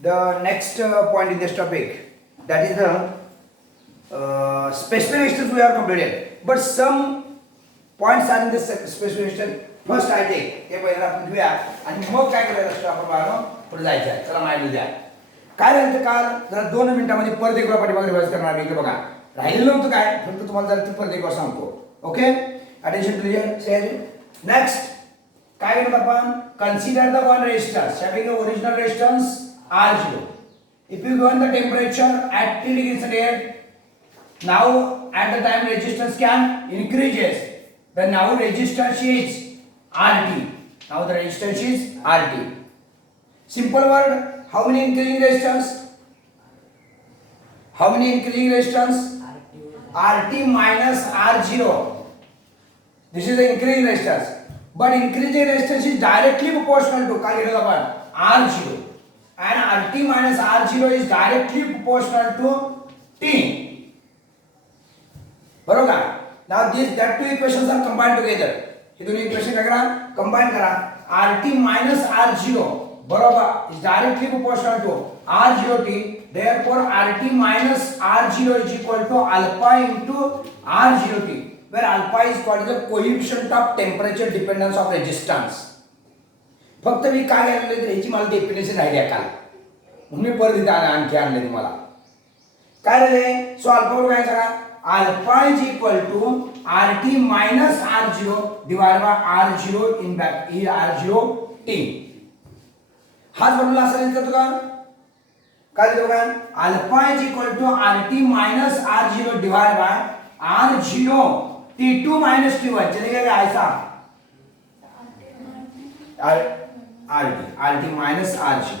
The next point in this topic, that is the special resistance we have completed, but some points are in this special resistance. First I take हे पहिला आपण घेऊया आणि मग काय करायचं असतं आपण बाळांनो पुढे जायचं आहे. चला माहिती द्या काय राहिलं काल जरा 2 मिनिटांमध्ये परत एक वेळा पाठीमागे रिवाइज करणार आहे. इकडे बघा राहिलेलं नव्हतं काय, फक्त तुम्हाला जरा परत एक वेळा सांगतो. Okay, attention clear. से नेक्स्ट काय करत आपण, consider the one resistance having the original resistance R0. If you given the temperature at T degrees Celsius, now at the time resistance can increases, then now resistance is RT. Now the resistance is RT. Simple word, how many increasing resistance? How many increasing resistance? RT minus R0. This is the increasing resistance. But increasing resistance is directly proportional to R0. And RT minus R0 is directly proportional to T. बरोबर. Now that two equations are combined together. हे दोन्ही equation काय करा, combine करा. RT minus R0 बरोबर is directly proportional to R0T. Therefore RT minus R0 is equal to alpha into R0T, where alpha is called the coefficient of temperature dependence of resistance. फक्त मी काय आणले तर ह्याची मला डेफिनेशन राहिली आहे काल, म्हणून मी परत इथे आणखी आणले तुम्हाला. काय राहिले, सो अल्फा बरोबर काय सांगा, alpha is equal to RT minus R0 divide by R0 in back E R0 T. हाच फॉर्म्युला असा लिहितो का, काय लिहितो का, alpha is equal to RT minus R0 divide by R0 T2 minus T1. चलेगा ऐसा RT minus R0,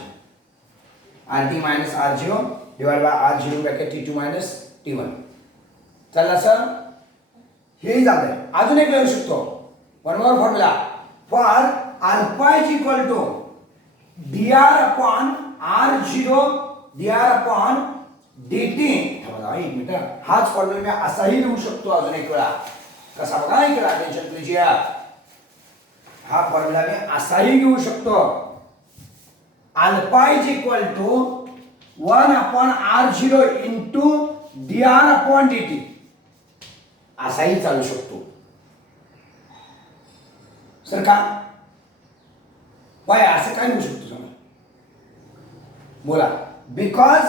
RT minus R0 divided by R0 bracket T2 minus T1. चला सर, हेही झालंय. अजून एक लिहू शकतो, one more formula for alpha is equal to dr upon R0 dr upon dt. बघा एक मिनिट, हाच फॉर्म्युला मी असाही लिहू शकतो अजून एक वेळा. कसा बघा इकडे अटेन्शन प्लीज. हा फॉर्म्युला मी असाही घेऊ शकतो, alpha is equal to 1 upon R0 into dr upon dt. असाही चालू शकतो सर. का वाय असं काय लिहू शकतो सांगा, बोला. बिकॉज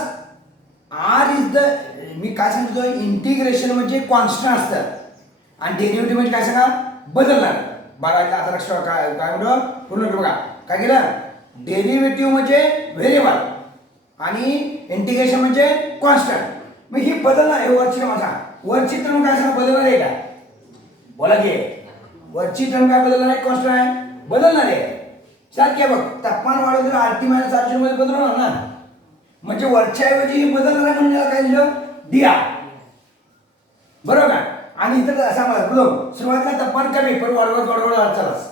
आर इज द, मी काय सांगतो, इंटिग्रेशन म्हणजे कॉन्स्टंट असतं आणि डेरिव्हेटिव्ह म्हणजे काय सांगा, बदलणार. बघायला आता लक्ष काय काय म्हणतो, पूर्ण बघा काय केलं, डेरिव्हेटिव्ह म्हणजे व्हेरिएबल आणि इंटिग्रेशन म्हणजे कॉन्स्टंट. मग ही बदलणार आहे वरची माझा, वरची टर्म काय सांगा बदलणार आहे का, बोला की वरची टर्म काय बदलणार आहे, कॉन्स्टंट आहे, बदलणार आहे. सारखे बघ, तापमान वाढवलं RT मायनस R0 मध्ये बदलणार ना, म्हणजे वरच्या ऐवजी हे बदलणार आहे म्हणून याला काय दिलं, dr. बरोबर. आणि इथं असा बघ, सुरुवातीला तापमान कमी पण वाढवत चालस,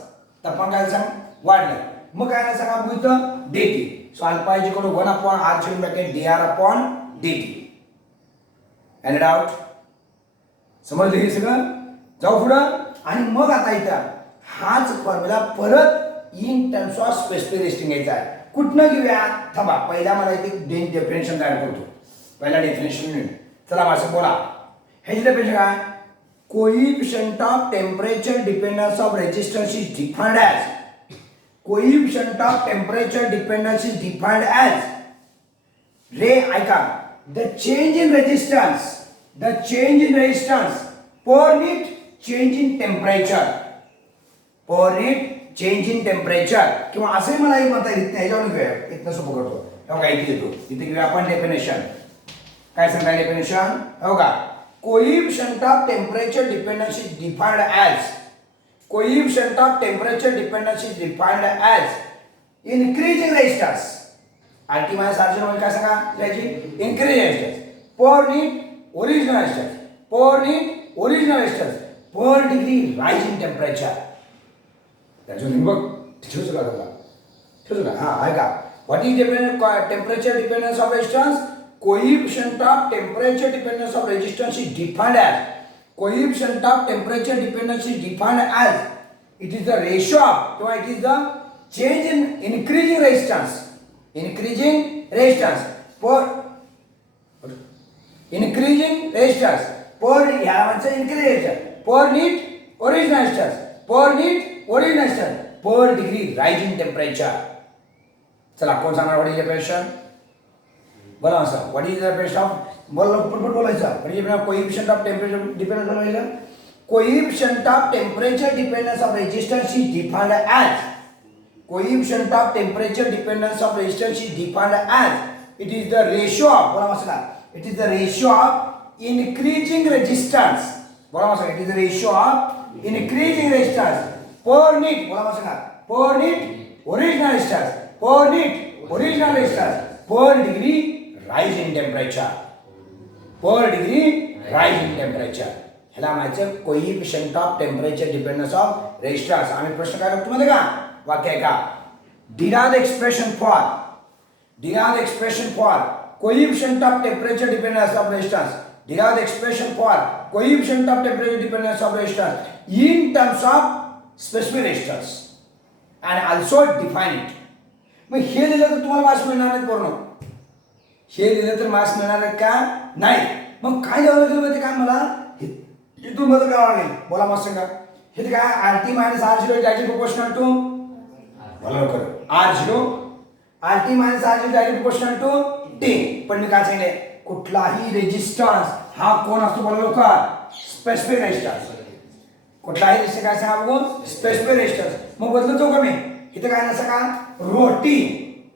तापमान काय सांग वाढलं, मग काय सांगा इथं dt. So alpha is equal to 1 upon R0 bracket dr upon dt. Any doubt, समजलं हे सगळं. जाऊ पुढं. आणि मग आता इथं हाच फॉर्म्युला परत in terms of specific resting घ्यायचा आहे. कुठनं घेऊया, थांबा पहिला मला इथे डेफिनेशन तयार करतो. पहिला डेफिनेशन चला माझं बोला. ह्याची डेफिनेशन काय, coefficient of temperature dependence of resistance is defined as, coefficient of temperature dependence is defined as रे ऐका, the change in resistance per unit change in temperature, per unit change in temperature. किंवा असंही मला एक म्हणता येत नाही, ह्याच्यावर घेऊया, इथनं सोपं करतो. हो का, इथे येतो, इथे घेऊया आपण डेफिनेशन. काय सांगता डेफिनेशन, हो का, coefficient of temperature dependence is defined as, coefficient of temperature dependence is defined as increasing resistance. RT minus R0 म्हणजे काय सांगा, याची increasing resistance per unit original resistance, per unit original resistance per degree rise in temperature. त्याच्यावर बघ ठेवू का, हा आहे का, what is temperature dependence of resistance, coefficient of temperature dependence of resistance is defined as, coefficient of temperature dependence is defined as, it is the ratio of, it is the change in increasing resistance resistance increasing resistance per increase per need original resistance per need original resistance per degree rise in temperature. चला कोण सांगणार what is definition? बोला असं what is definition of बोला पटपट बोलायचं what is coefficient of temperature dependence बोलायचं. Coefficient of temperature dependence of resistance is defined as coefficient of temperature dependence of resistance is defined as it is the ratio of बोला मसला it is the ratio of increasing resistance बोला मसला it is the ratio of increasing resistance per need बोला मसला per need original resistance per need original resistance per degree rise in temperature per degree rise in temperature ह्याला म्हणायचं coefficient of temperature dependence of resistance. आम्ही प्रश्न काय करतो माहिती का वाक्य आहे का derive the expression for coefficient of temperature dependence of resistance derive the expression for coefficient of temperature dependence of resistance in terms of specific resistance and also define it. मग हे दिलं तर तुम्हाला मार्क्स मिळणार नाहीत पूर्ण हे दिलं तर मार्क्स मिळणार आहेत का नाही. मग काय द्यावं लागेल माहिती काय मला इथून बदल करावा लागेल. बोला मग सांगा हे काय RT minus R0 is proportional to बरोबर R0 RT minus R0 is proportional to T. पण मी काय सांगितले कुठलाही रेजिस्टन्स हा कोण असतो बोला लोक स्पेसिफिक रेजिस्टन्स कुठलाही रेजिस्टन्स काय सांगा बघू स्पेसिफिक रेजिस्टन्स. मग बदलतो का मी इथे काय नसतं का रो टी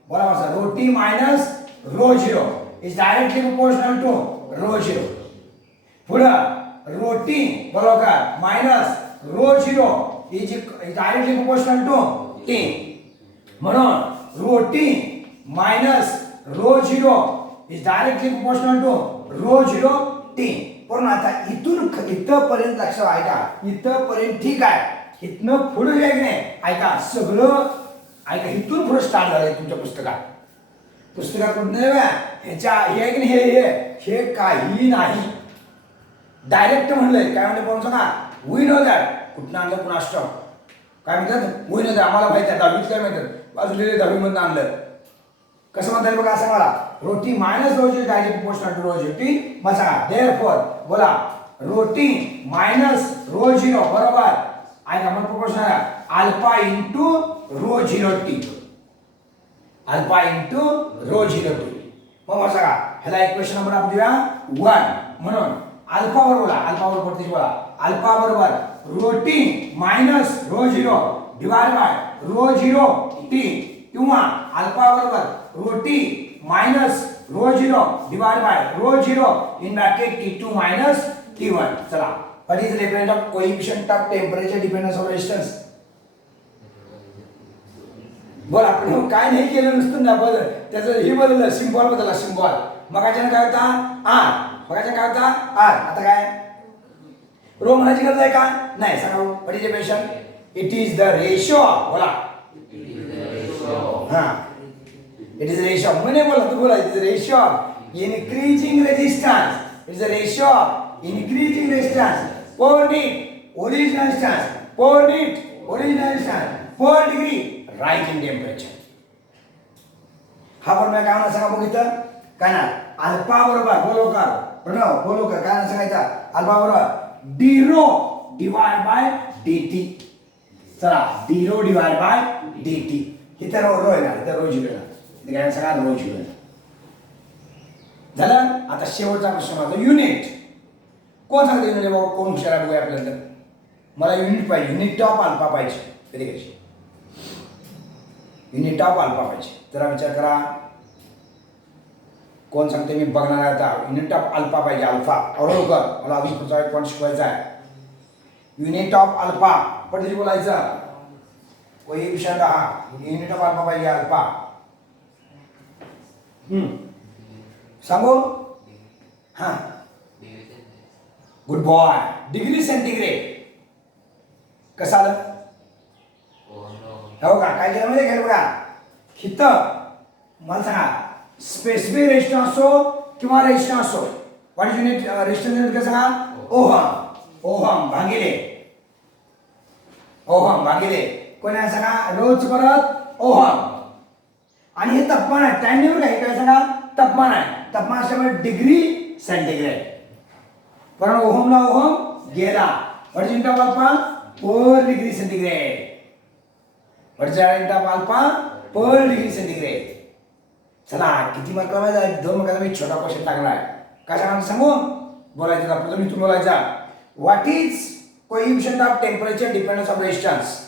बोला माझा rho T minus rho zero is directly proportional to rho zero. पुढं रो टी बरोबर का minus rho zero is directly proportional to T. म्हणून rho T minus rho zero is directly proportional to rho zero T. पण आता इथपर्यंत लक्षात ऐका इथपर्यंत ठीक आहे इथनं पुढे जे आहे ऐका सगळं ऐका इथून पुढे स्टार्ट झालंय तुमच्या पुस्तकात ह्याच्या हे आहे की नाही हे काही नाही डायरेक्ट म्हणलंय काय म्हणते पण सांगा वी नो दॅट कुठनं आणलं पुन्हा स्टॉप काय म्हणतात वी नो दॅट आम्हाला माहिती आहे दहावीत काय म्हणतात बाजूला 10वी मधून आणलं कसं म्हणतात बघा असं मला रोटी मायनस रोजी direct proportional to rho zero मग सांगा देअरफॉर बोला रोटी मायनस रो झिरो बरोबर ऐका मग proportional alpha into rho zero T alpha into rho zero T. मग सांगा ह्याला इक्वेशन नंबर आपण देऊया 1 म्हणून अल्फा बरोबर बोला अल्फा बरोबर पडते बोला अल्फा बरोबर rho T minus rho zero divide by rho zero T किंवा अल्फा बरोबर rho T minus rho zero divide by rho zero in bracket T2 minus T1. चला what is dependence of coefficient of temperature dependence of resistance. बोल आपण काय नाही केलं नसतं ना बदल त्याचं हे बदललं सिम्बॉल बदलला सिम्बॉल. मगाच्या काय होता R मगाच्या काय होता R आता काय रो म्हणायची गरज आहे का नाही. सांगा what is definition it is the ratio बोला हाँ it is the ratio मैंने बोला तो बोला it is the ratio of increasing resistance it is the ratio of increasing resistance per need original resistance per need original resistance per degree rise in temperature. हा पण मैं काय म्हणा सांगा बघ इथं काय ना अल्फा बरोबर बोलो कर प्रणव बोलो कर काय सांगायचं अल्फा बरोबर d rho divide by dt. चला d rho divide by dt इथं रो आहे ना इथं रो झिरो इथे काय सगळा रो झिरो झालं. आता शेवटचा प्रश्न माझा युनिट कोण सांगते युनिट बाबा कोण हुशार आहे बघूया आपल्याला मला युनिट पाहिजे युनिट ऑफ अल्फा पाहिजे कधी कशी युनिट ऑफ अल्फा पाहिजे जरा विचार करा कोण सांगते मी बघणार आहे आता युनिट ऑफ अल्फा पाहिजे अल्फा अवलोकर मला अजून पुढचा एक पॉईंट शिकवायचा आहे. युनिट ऑफ अल्फा पण बोलायचं कोएफिशिएंट हा युनिट ऑफ अल्फा पाहिजे अल्फा. सांगू हां गुड बॉय डिग्री सेंटीग्रेड कसं आलं हो का काय केलं माहिती आहे बघा हिथं मला सांगा स्पेसिफिक रेजिस्टन्स असो किंवा रेजिस्टन्स असो what is unit resistance unit कसं सांगा ओहम भागिले कोणी सांगा रोज परत ओहम आणि हे तापमान आहे, टाइम नाही काय काय सांगा, तापमान आहे. तापमान असल्यामुळे डिग्री सेंटीग्रेड. पण ओहमला ओहम गेला. What is int of alpha? 4 degree centigrade. What is int of alpha? 4 degree centigrade. चला किती मार्क माहिती आहे? 2 मार्काचा मी छोटा क्वेश्चन टाकला आहे. काय सांगा सांगू? बोलायचं आपलं तुम्ही बोलायचा. What is coefficient of temperature dependence of resistance?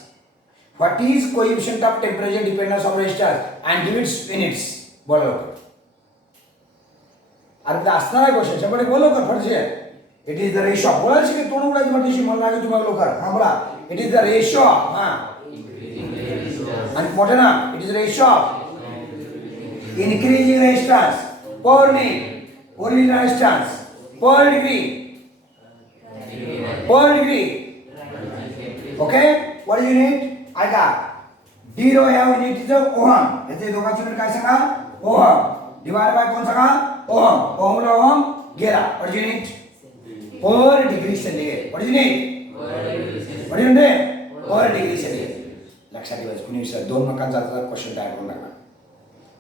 What is coefficient of temperature dependence of resistance and give its units? बोला लवकर. अरे असणार आहे क्वेश्चन, शंभर बोल लवकर फटसे. It is the ratio. बोलायला शिकेल तोंड उघडायचं म्हणजे मला लागेल तुम्हाला लवकर. हा बोला. It is the ratio. हा आणि मोठे ना. It is ratio of increasing resistance per minute, original resistance per degree, okay. What is unit? ऐका, D ह्या युनिट इज ओहम. याचे दोघांचे युनिट काय सांगा? ओहम. डिवाइड बाय कोण सांगा? ओहम. ओहमला ओहम गेला. what is unit? per degree centigrade. what is unit? what is unit? per degree centigrade. लक्षात ठेवायचं. कुणी 2 मार्कांचा क्वेश्चन तयार करून टाका.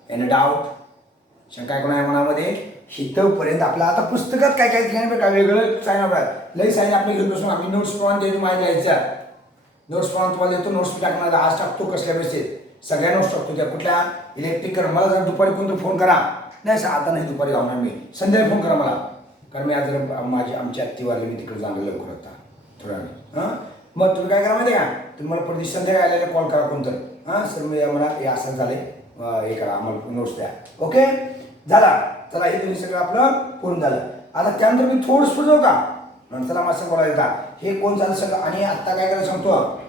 Any doubt? शंका कोणा आहे मनामध्ये? हितपर्यंत आपलं आता पुस्तकात काय काय ठिकाणी काय वेगळं साईन आपलं लई साईन आपलं घेऊन बसून आम्ही नोट्स प्रमाणे देतो. माहिती घ्यायच्या नोट्स प्रमाणे तुम्हाला देतो. नोट्स टाकणार आज टाकतो. कसल्या वेळेस सगळ्या नोट्स टाकतो. त्या कुठल्या इलेक्ट्रिकल. मला जर दुपारी कोणतं फोन करा. नाही आता नाही दुपारी जाणार मी, संध्याकाळी फोन करा मला. कारण मी आज जर आमची ॲक्टिव्ह मी तिकडे जाणार लवकर होता थोड्या वेळ. हां मग तुम्ही काय करा माहिती आहे का? तुम्ही मला प्रति संध्याकाळी आलेला कॉल करा कोणतं. हां सर मी मला हे असं झाले हे करा आम्हाला नोट्स द्या. ओके झाला. चला हे तुम्ही सगळं आपलं पूर्ण झालं. आता त्यानंतर मी थोडंसं पुढे जाऊ का? नंतर आम्हाला बोलायला का हे कोण झालं सगळं. आणि आत्ता काय करायला सांगतो,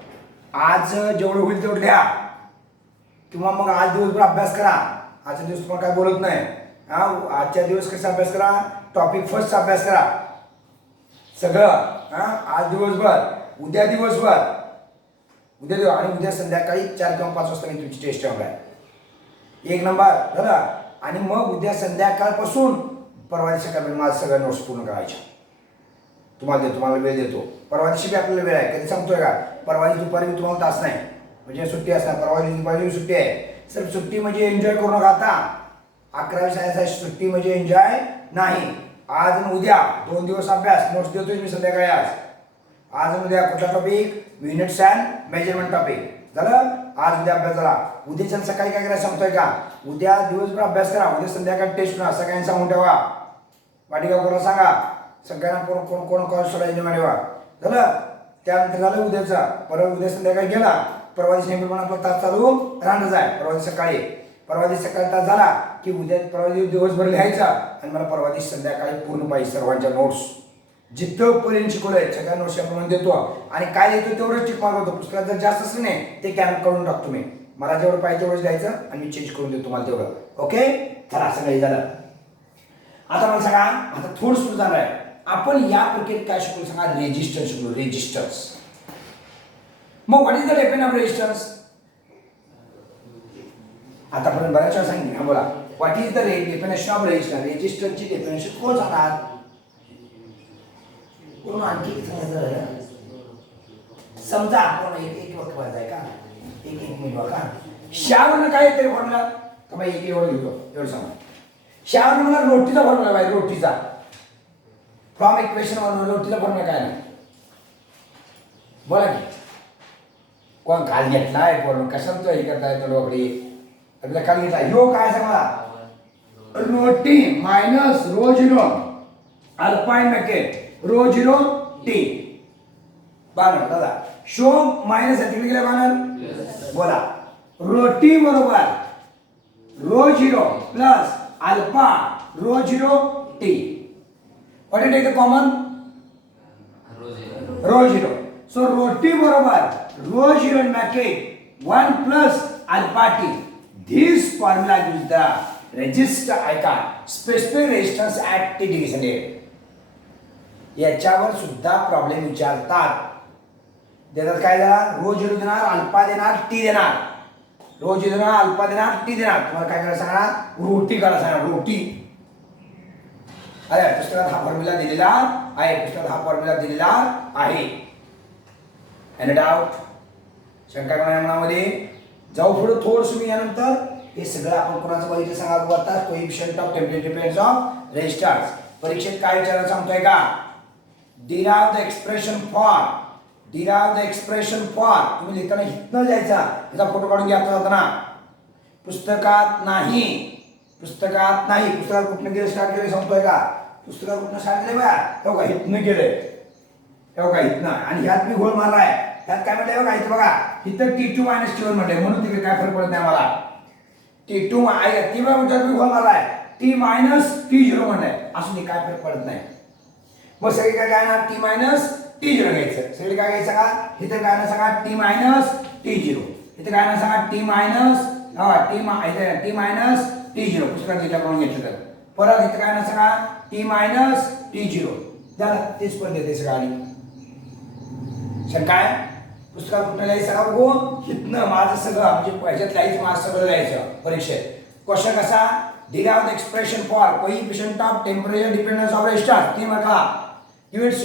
आज जेवढं होईल तेवढं लिहा किंवा मग आज दिवसभर अभ्यास करा. आजच्या दिवस तुम्हाला काय बोलत नाही. हां आजच्या दिवस कसा अभ्यास करा? टॉपिक फर्स्ट अभ्यास करा सगळं. हां आज दिवसभर, उद्या दिवसभर, आणि उद्या संध्याकाळी 4 किंवा 5 वाजता मी तुमची टेस्ट ठेवणार आहे. 1 नंबर झालं. आणि मग उद्या संध्याकाळपासून परवा दिवशी काय माझं सगळं नोट्स पूर्ण करायच्या. तुम्हाला वेळ देतो. परवा दिवशी बी आपल्याला वेळ आहे. कधी सांगतोय का? परवा दिवशी दुपारी मी तुम्हाला तास नाही म्हणजे सुट्टी असणार. परवा दिवशी दुपारी सुट्टी आहे. सर सुट्टी म्हणजे एन्जॉय करू नका. आता 11वी सायन्स सुट्टी म्हणजे एन्जॉय नाही. आज आणि उद्या 2 दिवस अभ्यास. नोट्स देतोय मी संध्याकाळी. आज आणि उद्या कुठला topic? Units and measurement topic झालं. आज उद्या अभ्यास झाला. उद्याच्या सकाळी काय करायला सांगतोय का? उद्या दिवसभर अभ्यास करा. उद्या संध्याकाळी टेस्ट करा. सगळ्यांनी सांगून ठेवा. वाटिका कोणाला सांगा. सगळ्यांना कोण कोण कॉल सोडायचे ठेवा झालं. त्यानंतर झालं उद्याचा. परत उद्या संध्याकाळी गेला. परवा दिवशी नेहमीप्रमाणे आपला तास चालू राहणार आहे. परवा दिवशी सकाळी सकाळी तास झाला की उद्या परवा दिवशी दिवसभर लिहायचा. आणि मला परवा दिवशी संध्याकाळी पूर्ण पाहिजे सर्वांच्या नोट्स. जिथंपर्यंत शिकवलंय सगळ्या नोट्स आपण देतो. आणि काय देतो तेवढंच टिक मारतो. पुस्तकात जर जास्त असलं नाही ते कॅन करून टाकतो मी. मला जेवढं पाहिजे तेवढंच द्यायचं आणि मी चेंज करून देतो तुम्हाला तेवढं. ओके चला असं काही झालं. आता मला सांगा, आता थोडं सुरू जाणार आहे. आपण या प्रक्रियेत काय शिकलो सांगा? रेजिस्टन्स शिकलो. रेजिस्टन्स. मग what is the definition of resistance? आतापर्यंत बऱ्याच वेळा सांगितलं. हा बोला. What is the definition of resistance? रेजिस्टन्सची डेफिनेशन कोण सांगणार? कोण आणखी सांगायचं? समजा आपण एक वक्त वाजाय का? एक मिनिट बघा. श्यावरनं काय येते फॉर्म्युला? तर मग एक एवढं घेतो. एवढं सांगा. श्यावरनं मला रोटीचा फॉर्म्युला पाहिजे. रोटीचा फ्रॉम इक्वेशन वन रोटीचा फॉर्म्युला काय नाही बोला की. कोण काल घेतलाय कोण कशाला तो हे करताय तो लोकडी आपल्याला काल घेतला. ह्यो काय सांगा? रोटी मायनस रो झिरो अल्पाईन मॅकेट रो झिरो टी बाणर दादा. शो मायनस तिकडे गेला बाणर बोला. रोटी बरोबर rho zero plus alpha rho zero T. What is the common? Rho zero. So rho T बरोबर रो झिरो मॅकेट 1 plus alpha T. This formula gives the resistor ऐका specific resistance at T degree centigrade. याच्यावर सुद्धा problem विचारतात. देतात काय झाला? Rho zero देणार, अल्फा देणार, टी देणार. रो झिरो देणार, अल्फा देणार, टी देणार. तुम्हाला काय करायला सांगणार? रोटी काढा सांगणार. रोटी. अरे पुस्तकात हा फॉर्म्युला दिलेला आहे. पुस्तकात हा फॉर्म्युला दिलेला आहे. Any doubt? शंका कोणा मनामध्ये? जाऊ पुढे थोडंसं मी यानंतर हे सगळं आपण कोणाचं बघितलं सांगा बघू आता. Coefficient of temperature depends on resistance. परीक्षेत काय विचारायला सांगतोय का, derive the expression for तुम्ही लिहिताना हितनं जायचा, याचा फोटो काढून घ्या जाताना. पुस्तकात नाही, पुस्तकात कुठनं गेलं स्टार्ट केलं सांगतोय का, पुस्तकात कुठनं स्टार्ट केलं बघा, हो का हितनं गेलंय, हो का हितनं. आणि ह्यात मी घोळ मारलाय, ह्यात काय म्हटलंय बघा, इथं बघा इथं T2 - T1 म्हटलंय, म्हणून तिकडे काय फरक पडत नाही मला. T2 आहे ती म्हणतात मी घोळ मारलाय, T - T0 म्हटलंय, असं काय फरक पडत नाही. मग सगळे काय ना T - T0 घ्यायचं. सगळे काय घ्यायचं का, इथं काय ना सांगा T - T0, इथं काय ना सांगा T - T0 पुस्तकात लिहिल्याप्रमाणे घेतलं तर. परत इथं काय ना सांगा T - T0 झालं. तेच पण देते सगळं. आणि सर काय पुस्तकात कुठं लिहायचं सांगा बघू, हितनं माझं सगळं म्हणजे ह्याच्यात लिहायचं, माझं सगळं लिहायचं परीक्षेत. क्वेश्चन कसा, derive the expression for coefficient of temperature dependence of resistance. ती म्हटला give its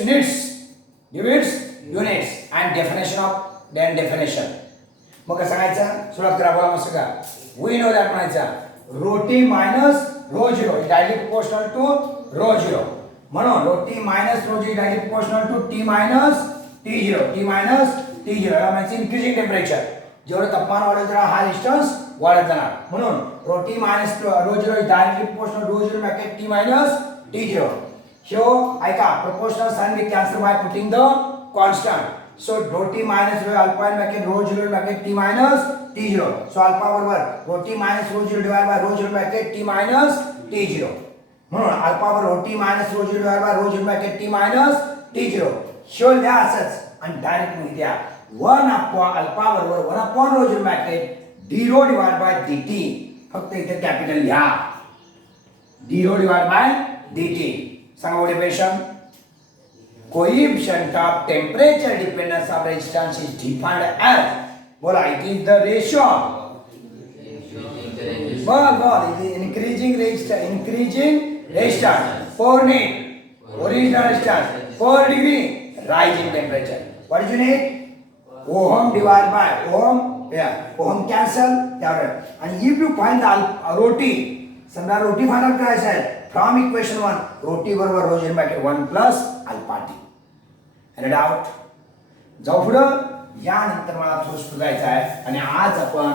units and definition. मग कसं सांगायचं, सुरुवात करा बोला मग सगळं. we know that म्हणायचं rho t minus rho 0 is directly proportional to rho 0. म्हणून rho t minus rho 0 is directly proportional to t minus T0 याला म्हणायचं increasing temperature. जेवढं तापमान वाढेल तेवढा हा रेजिस्टन्स वाढत जाणार. म्हणून rho t minus rho 0 is directly proportional to rho 0 bracket t minus T0. ह्यो ऐका proportional sign we cancel by putting the constant. So rho t minus rho alpha bracket rho 0 bracket t minus T0. So alpha बरोबर rho t minus rho 0 divided by rho 0 bracket t minus T0. म्हणून alpha बरोबर rho t minus rho 0 divided by rho 0 bracket t minus T0. ह्यो लिहा असंच आणि direct म्हणून द्या 1 upon alpha बरोबर 1 upon rho 0 bracket d rho divided by dt. फक्त इथे कॅपिटल लिहा d rho divided by dt. सांगा definition, coefficient of temperature dependence of resistance is defined as, बोला it is the ratio increasing resistance per net original resistance per degree rising temperature. What is unit? Ohm divided by ohm, ohm cancel and if you find the rho t, समजा rho t find out करायचं आहे from equation 1, rho t बरोबर rho 0 bracket 1 plus alpha t. Any doubt? जाऊ पुढं. यानंतर मला थोडं जायचं आहे आणि आज आपण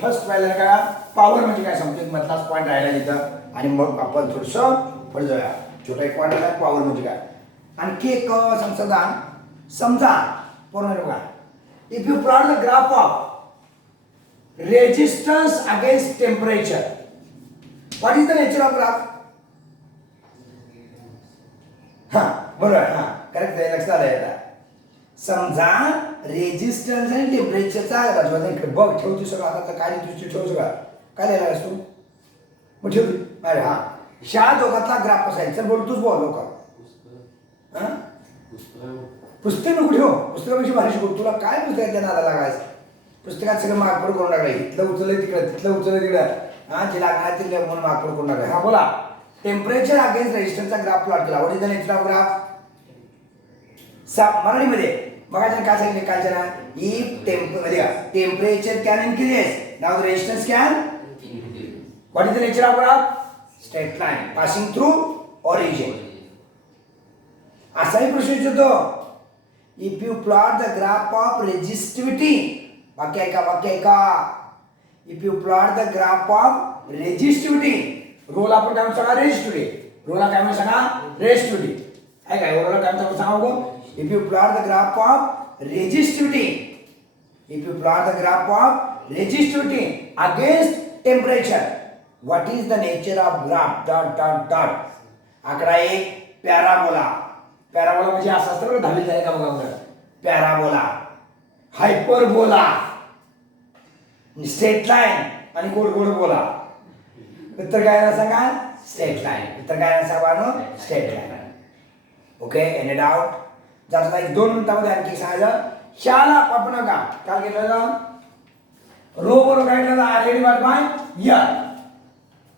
फर्स्ट पहिला का पॉवर म्हणजे काय सांगतो, मधलाच पॉईंट राहिला तिथं आणि मग आपण थोडंसं पुढे जाऊया. छोटा एक पॉईंट आला पॉवर म्हणजे काय. आणखी एक संसाधन समजा पूर्ण बघा, if you plot the graph of resistance against temperature, what is the nature of graph? बरोबर, करेक्ट आहे, लक्षात आलं. समजा रेजिस्टन्स आणि टेम्परेचरचा इकडे बघ ठेवतो सगळं. आता काय तुझी ठेव सगळं काय लिहिला आहेस तू, मग ठेवली अरे ह्या दोघातला ग्राफ कसा आहे, चल बोल तूच बोल लोक. पुस्तक नको ठेव, पुस्तकापेक्षा भारी शिकव. तुला काय पुस्तक त्या नादा लागायचं, पुस्तकात सगळं मागपड करून टाकलं, इथलं उचललं तिकडं, तिथलं उचललं तिकडं, जे लागणार ते म्हणून मागपड करून टाकलं. बोला, टेम्परेचर अगेन्स्ट रेजिस्टन्सचा ग्राफ प्लॉट केला. What is the nature of graph? मराठीमध्ये बघायचं काय सांगितलं कालच्या ना, if temperature can increases now the resistance can. What is the nature of graph? Straight line passing through origin. असाही प्रश्न विचारतो, if you plot the graph of resistivity, वाक्य ऐका, if you plot the graph of resistivity, रोला आपण काय सांगा resistivity, रोला काय सांगा रेजिस्टिव्हिटी आहे काय, रोला काय सांगा बघू. If you plot the graph of resistivity, if you plot the graph of resistivity against temperature, what is the nature of graph dot dot dot. आकडा 1 पॅराबोला. पॅराबोला म्हणजे असं असतं बरं, दहावी झाले का बघा. पॅराबोला, हायपरबोला, स्ट्रेट लाईन आणि गोड गोड बोला. उत्तर काय ना सांगा स्ट्रेट लाईन. उत्तर काय ना सांगा straight line. Okay, any doubt? जाता 1-2 मिनिटांमध्ये आणखी सांगायचं. ह्याला आपण का काय केलं, रो बरोबर काय केलं, R divide by L.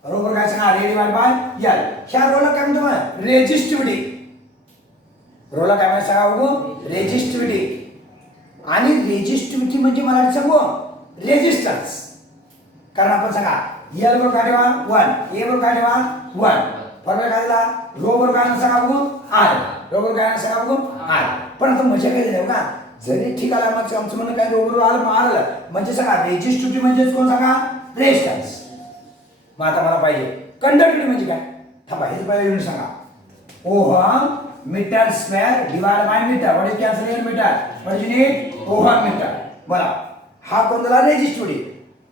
Rho बरोबर काय सांगा आर डिवाइड बाय एल. ह्या रोला काय म्हणतो रेजिस्टिव्हिटी. रोला काय म्हणतो सांगा बघू रेजिस्टिव्हिटी. आणि रेजिस्टिव्हिटी म्हणजे मराठी सांगू रेजिस्टन्स. कारण आपण सांगा एल बरोबर काय ठेवा 1, ए बरोबर काय ठेवा 1. फॉर्म्युला काय दिला रो बरोबर काय सांगा बघू आर, रो बरोबर काय सांगा बघू आर. पण आता मजा काय झाली ना, जरी ठीक आला मग आमचं म्हणणं काय रो बरोबर आलं म्हणजे सांगा रेजिस्टिव्हिटी म्हणजे कोण सांगा रेजिस्टन्स. मग आता मला पाहिजे कंडक्टिव्हिटी म्हणजे काय, थांबा हेच पहिले युनिट सांगा. Ohm metre square divide by metre. What is cancel in metre, what is unit ohm metre. बरं हा कोण झाला रेजिस्टिव्हिटी,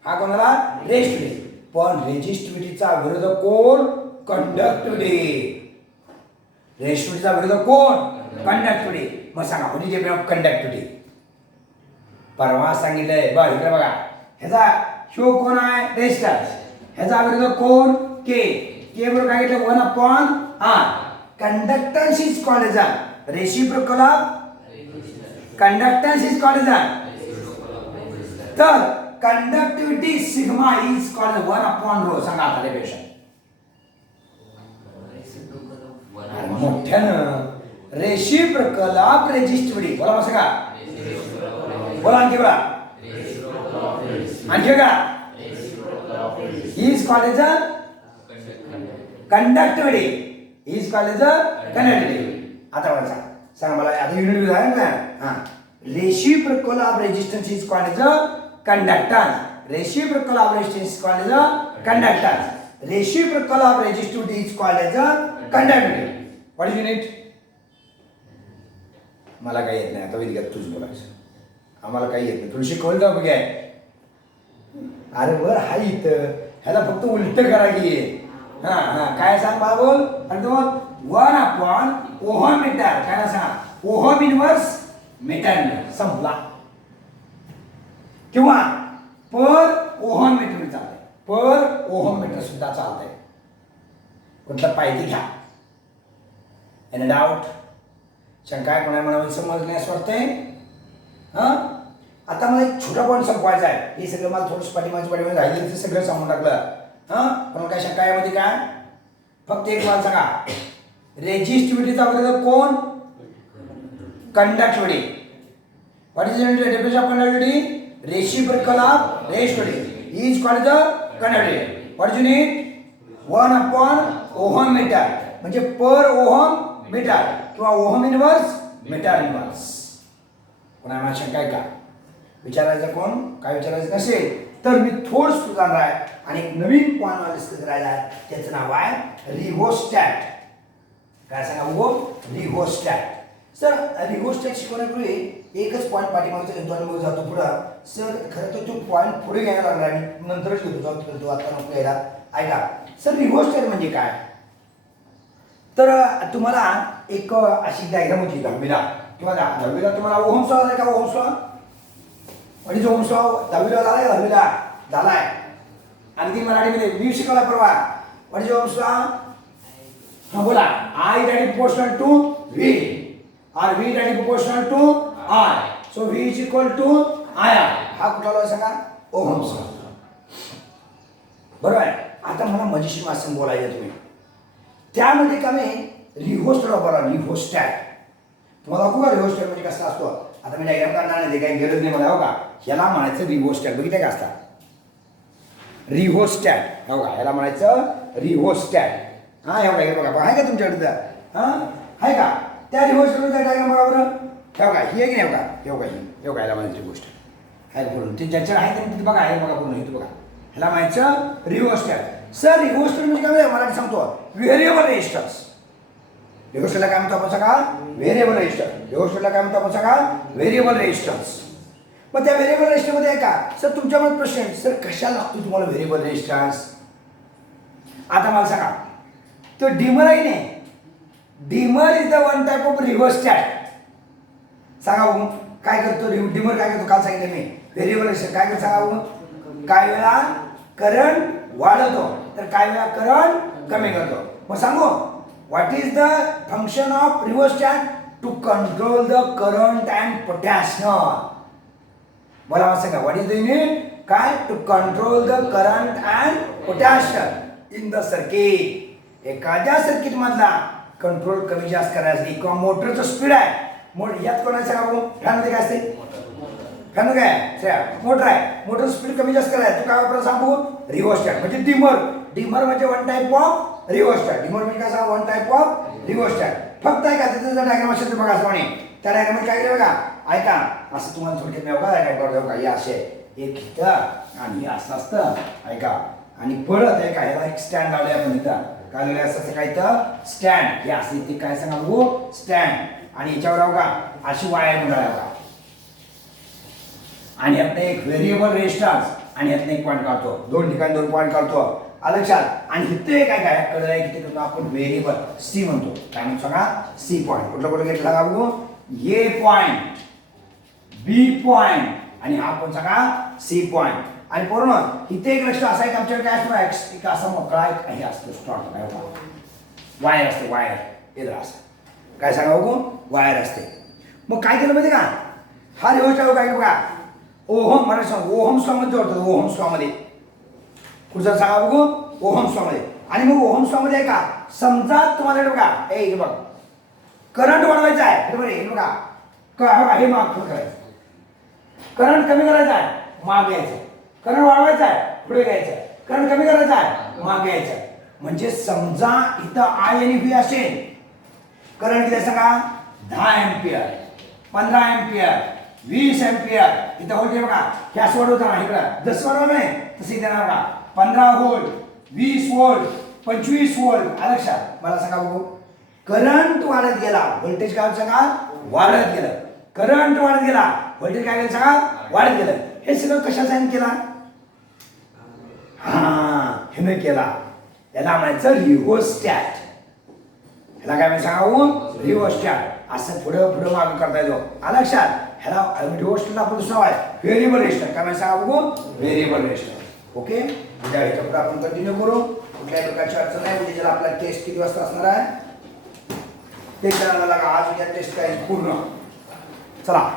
हा कोण झाला रेजिस्टिव्हिटी. पण रेजिस्टिव्हिटीचा विरोधक कोण कंडक्टिव्हिटी. रेजिस्टिव्हिटीचा विरोधक कोण कंडक्टिव्हिटी. मग सांगा व्हॉट इज ऑफ कंडक्टिव्हिटी. परवा सांगितलंय बघ इकडे बघा, ह्याचा ह्यो कोण आहे रेजिस्टन्स, ह्याचा विरोधक कोण के. के बरोबर काय घेतलं 1/r. Conductance is called as reciprocal of conductance is called as. तर कंडक्टिव्हिटी सिग्मा इज कॉल्ड 1/ρ. सांगा आता डेफिनेशन मोठ्यानं. रेसिप्रोकल ऑफ रेजिस्टिव्हिटी बोला मग सांगा, बोला आणखी बोला, आणखी का is called as conductivity, is called as conductivity. आता मला सांगा मला आता युनिट आहे ना. हां reciprocal of resistance is called as conductance. Reciprocal of resistance is called as conductance. Reciprocal of resistivity is called as conductivity. What is unit. मला काही येत नाही आता विद्यार्थी तुझं बोलायचं, आम्हाला काही येत नाही, तुला शिकवलं तर बघ. अरे वर हा इथं ह्याला फक्त उलट करा की. हां हां काय सांग मला बोल. आणि दोन 1/ओहम मीटर. काय सांग ओहम इनवर्स मीटर संपला. किंवा पर ओहम मीटर चालतंय, पर ओहम मीटर सुद्धा चालतंय. कुठलं पाहिजे घ्या. एनी डाऊट शंका आहे कोणा मला समजण्यास वाटतंय. हां आता मला एक छोटा पॉईंट संपवायचा आहे. हे सगळं मला थोडंसं पाठीमागे राहिलं ते सगळं सांगून टाकलं. हां पण काय शंका आहे मध्ये काय फक्त एक मला सांगा रेजिस्टिव्हिटीचा विरोधक कोण conductivity. What is the definition of conductivity. Reciprocal of resistivity is called the conductivity. What is unit 1/ओहम मीटर म्हणजे पर ओहम मीटर किंवा ओहम इनवर्स मीटर इनवर्स. कोणा मला शंका आहे का विचारायचं कोण काय विचारायचं नसेल तर मी थोडं सुधारणार आहे आणि एक नवीन पॉईंट मला डिस्कस करायला आहे. त्याचं नाव आहे रिहोस्टॅट. काय सांगा हो रिहोस्टॅट. सर रिहोस्टॅट शिकवण्यापूर्वी एकच पॉईंट पाठीमागचा घेतो आणि मग जातो पुढं. सर खरं तर तो पॉईंट पुढे घ्यायला लागला आणि नंतरच घेतो जातो आता नको यायला. ऐका सर रिहोस्टॅट म्हणजे काय. तर तुम्हाला एक अशी डायग्राम होती 10वीला किंवा 10वीला तुम्हाला ओहम लॉ आहे का ओहम लॉ. म्हणजे ओहम लॉ 10वीला झालाय 10वीला झालाय. अगदी मराठीमध्ये मी शिकवला परवा. म्हणजे ओहम लॉ हां बोला I that is proportional to V or V that is proportional to I. So V is equal to IR. हा कुठला लॉ सांगा ओहम लॉ. बरोबर आहे. आता मला मजेशीर वाचन बोलायचं तुम्ही त्यामध्ये का मी रिहोस्टॅट वापरला. रिहोस्टॅट तुम्हाला दाखवू का रिहोस्टॅट म्हणजे कसं असतो. आता मी डायग्राम काढणार नाही ते काही गरज नाही मला. हो का ह्याला म्हणायचं रिहोस्टॅट. बघितलं का असतात रिहोस्टॅट. हो का ह्याला म्हणायचं रिहोस्टॅट. हां ह्या बघा बघा आहे का तुमच्याकडे हां आहे का त्या रिहोस्टॅटचा डायग्राम बघा बरं. ठेव का ही आहे की नाही का येऊ का ही येऊ का ह्याला म्हणायचं रिहोस्टॅट आहे पूर्ण ते ज्यांच्या आहे त्यांनी तिथे बघा आहे बघा पूर्ण इथे बघा ह्याला म्हणायचं रिहोस्टॅट. सर रिहोस्टॅट म्हणजे काय मराठी सांगतो व्हेरिएबल रेजिस्टन्स. रिहोस्टॅटला काय म्हणतो आपण सांगा व्हेरिएबल रेजिस्टन्स. रिहोस्टॅटला काय म्हणतो आपण सांगा व्हेरिएबल रेजिस्टन्स. मग त्या व्हेरिएबल रेजिस्टन्समध्ये आहे का सर तुमच्यामध्ये प्रश्न आहे सर कशाला लागतो तुम्हाला व्हेरिएबल रेजिस्टन्स. आता मला सांगा तो डिमर आहे नाही. Dimmer is the one type of rheostat. सांगा बघू काय करतो डिमर काय करतो. काल सांगितलं मी व्हेरिएबल रेजिस्टन्स काय करतो सांगा बघू. काही वेळा करंट वाढवतो तर काही वेळा करंट कमी करतो. मग सांगू what is the function of rheostat to control the current and potential. मला मला सांगा व्हॉट इज द युनिट काय to control the current and potential in the circuit. एखाद्या सर्किट मधला कंट्रोल कमी जास्त करायसाठी किंवा मोटरचं स्पीड आहे यात कोणाचं सांगा फॅनमध्ये काय असते फॅन काय मोटर आहे, मोटर स्पीड कमी जास्त करायचं तू काय वापरा सांगू, रिओस्टॅट म्हणजे डिमर. डिमर म्हणजे one type of rheostat. Dimmer म्हणजे काय सांगा, वन टाईप ऑफ रिओस्टॅट. फक्त आहे का त्याचं डायग्राम असेल बघा असं म्हणे, त्या डायग्राम काय केलं बघा, ऐका असं तुम्हाला थोडक्यात मी बघा काय करतो का, हे असे एक इथं आणि हे असं असतं ऐका. आणि परत आहे का ह्याला एक स्टँड लावले आपण इथं, काय लावले असं काय इथं स्टँड, हे असं इथे काय सांगा बघू स्टँड. आणि याच्यावर बघा अशी वायर गुंडाळा बघा. आणि यातनं एक व्हेरिएबल रेस्टार्स आणि यातनं एक पॉईंट काढतो, दोन ठिकाणी दोन पॉईंट काढतो लक्षात. आणि इथे काय काय कळलं आहे की ते आपण व्हेरिएबल सी म्हणतो, काय म्हणतो सांगा सी पॉईंट. कुठलं कुठलं घेतला का बघू, ए पॉईंट, बी पॉईंट आणि हा पण सांगा सी पॉईंट. आणि पूर्ण इथे एक लक्ष असा आहे की आमच्याकडे काय असतो, एक असा मोकळा एक हे असतो स्टॉक काय वायर असते, वायर हे असं काय सांगा बघू वायर असते. मग काय केलं माहिती का, हा रिओस्टॅट काय बघा ओहम मला सांग ओहम स्लॉ मध्ये जोडतो, ओहम स्लॉ मध्ये पुढचा सांगा बघू ओहम स्लॉ मध्ये. आणि मग ओहम स्लॉ मध्ये आहे का, समजा तुम्हाला बघा हे बघ करंट वाढवायचा आहे बरोबर आहे, बघा बघा हे माग पुढे करायचं, करंट कमी करायचा आहे माग घ्यायचं, करंट वाढवायचा आहे पुढे घ्यायचं, करंट कमी करायचा आहे माग घ्यायचं. म्हणजे समजा इथं आय आणि व्ही असेल, करंट किती सांगा 10 एम्पियर, 15 एम्पियर, 20 एम्पियर. इथं व्होल्टेज बघा हे असं वाढवतं ना इकडं, जसं वाढवलं नाही तसं इथे बघा 15 व्होल्ट, 20 व्होल्ट, 25 व्होल्ट. लक्षात मला सांगा बघू, करंट वाढत गेला व्होल्टेज काय सांगा वाढत गेलं, करंट वाढत गेला व्होल्टेज काय सांगा वाढत गेलं. हे सगळं कशासाठी केला, हा हे केला, याला म्हणायचं रिओस्टॅट. ह्याला काय म्हणायचं सांगा रिओस्टॅट. असं पुढं पुढं मागं करता येतो लक्षात. ह्याला रिओस्टॅटला आपण दुसरं आहे व्हेरिएबल रेजिस्टर, काय म्हणायचं सांगा बघू व्हेरिएबल रेजिस्टर. ओके उद्या ह्याच्या आपण कंटिन्यू करू, कुठल्याही प्रकारची अडचण नाही. उद्या ज्याला आपला टेस्ट किती वाजता असणार आहे ते करायला लागा, आज उद्या टेस्ट काय पूर्ण. चला